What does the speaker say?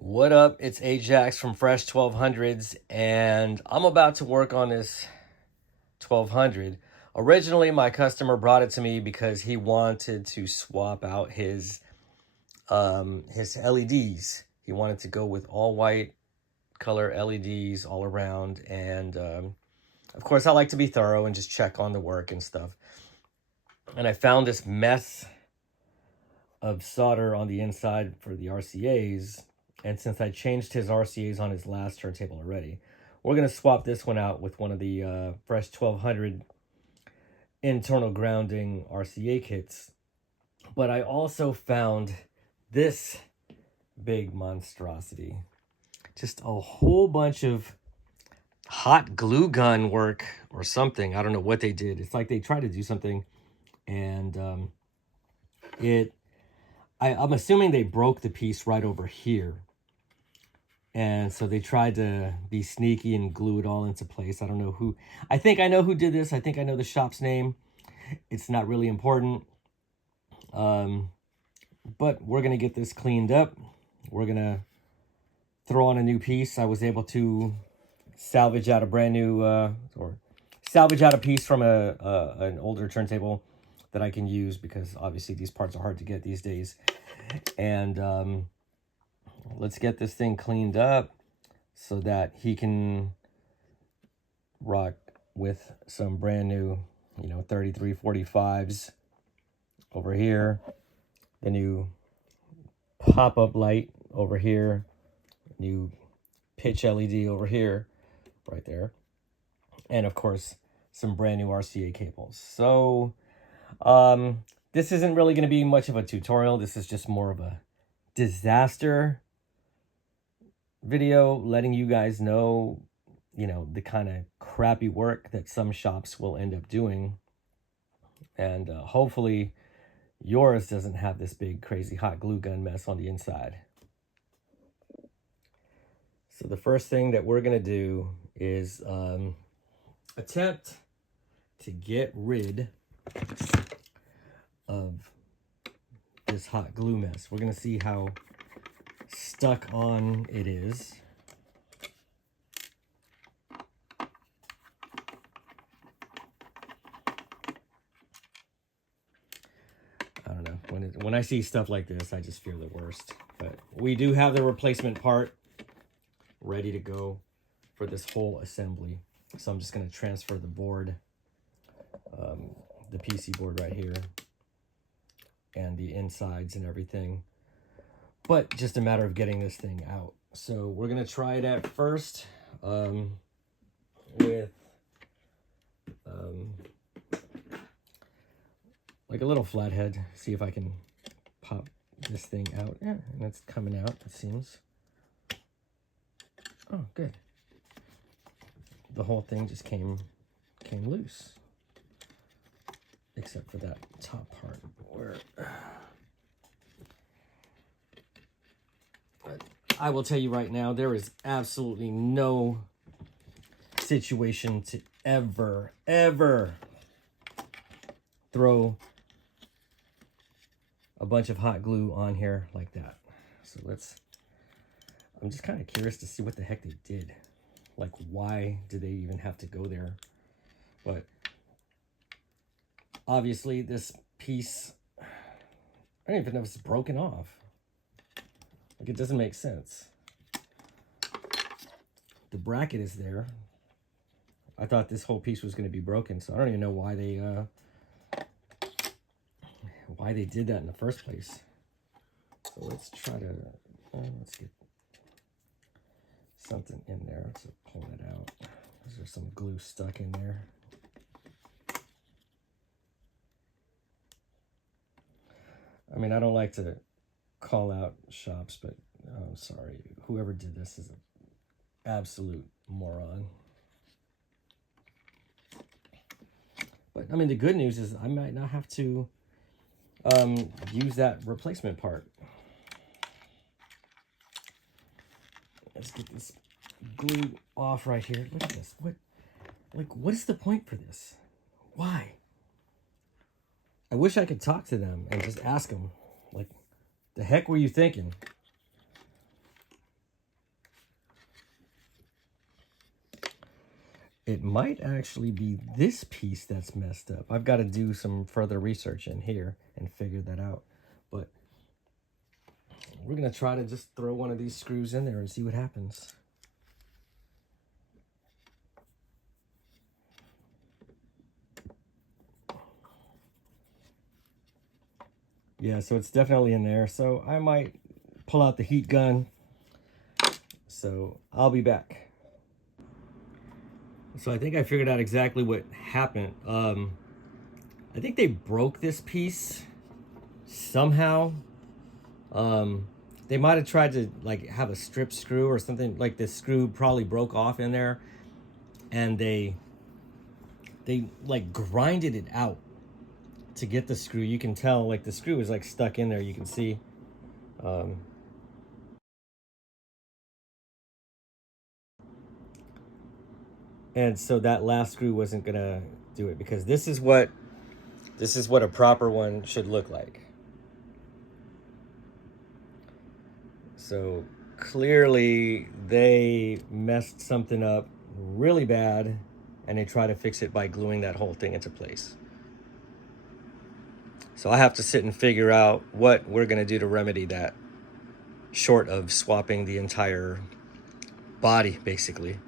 What up? It's Ajax from Fresh 1200s, and I'm about to work on this 1200. Originally, my customer brought it to me because he wanted to swap out his LEDs. He wanted to go with all white color LEDs all around, and of course, I like to be thorough and just check on the work and stuff. And I found this mess of solder on the inside for the RCAs. And since I changed his RCAs on his last turntable already, we're going to swap this one out with one of the Fresh 1200 internal grounding RCA kits. But I also found this big monstrosity. Just a whole bunch of hot glue gun work or something. I don't know what they did. It's like they tried to do something and I'm assuming they broke the piece right over here. And so they tried to be sneaky and glue it all into place. I don't know who. I think I know who did this. I think I know the shop's name. It's not really important. But we're going to get this cleaned up. We're going to throw on a new piece. I was able to salvage out a brand new, or salvage out a piece from an older turntable that I can use because obviously these parts are hard to get these days. And let's get this thing cleaned up so that he can rock with some brand new, 3345s over here. The new pop-up light over here. New pitch LED over here, right there. And of course, some brand new RCA cables. So this isn't really going to be much of a tutorial. This is just more of a disaster video letting you guys know, the kind of crappy work that some shops will end up doing. And hopefully yours doesn't have this big crazy hot glue gun mess on the inside. So the first thing that we're going to do is attempt to get rid of this hot glue mess. We're going to see how stuck on it is. I don't know. When I see stuff like this, I just feel the worst. But we do have the replacement part ready to go for this whole assembly. So I'm just going to transfer the board, the PC board right here, and the insides and everything. But just a matter of getting this thing out. So we're going to try it at first with like a little flathead. See if I can pop this thing out. Yeah, and it's coming out, it seems. Oh, good. The whole thing just came loose. Except for that top part where... But I will tell you right now, there is absolutely no situation to ever throw a bunch of hot glue on here like that. So I'm just kind of curious to see what the heck they did. Like, why did they even have to go there? But obviously this piece, I don't even know if it's broken off. Like, it doesn't make sense. The bracket is there. I thought this whole piece was going to be broken, so I don't even know why they did that in the first place. So let's try to let's get something in there to pull it out. Is there some glue stuck in there? I mean, I don't like to call out shops, but I'm sorry. Whoever did this is an absolute moron. But, I mean, the good news is I might not have to use that replacement part. Let's get this glue off right here. Look at this. What is the point for this? Why? I wish I could talk to them and just ask them, like, the heck were you thinking? it might actually be this piece that's messed up. I've got to do some further research in here and figure that out. But we're going to try to just throw one of these screws in there and see what happens. Yeah, so it's definitely in there. So I might pull out the heat gun. So I'll be back. So I think I figured out exactly what happened. I think they broke this piece somehow. They might have tried to like have a strip screw or something, like this screw probably broke off in there, and they like grinded it out to get the screw. You can tell like the screw is like stuck in there, you can see. And so that last screw wasn't gonna do it, because this is what a proper one should look like. So clearly they messed something up really bad, and they try to fix it by gluing that whole thing into place. So I have to sit and figure out what we're gonna do to remedy that, short of swapping the entire body, basically.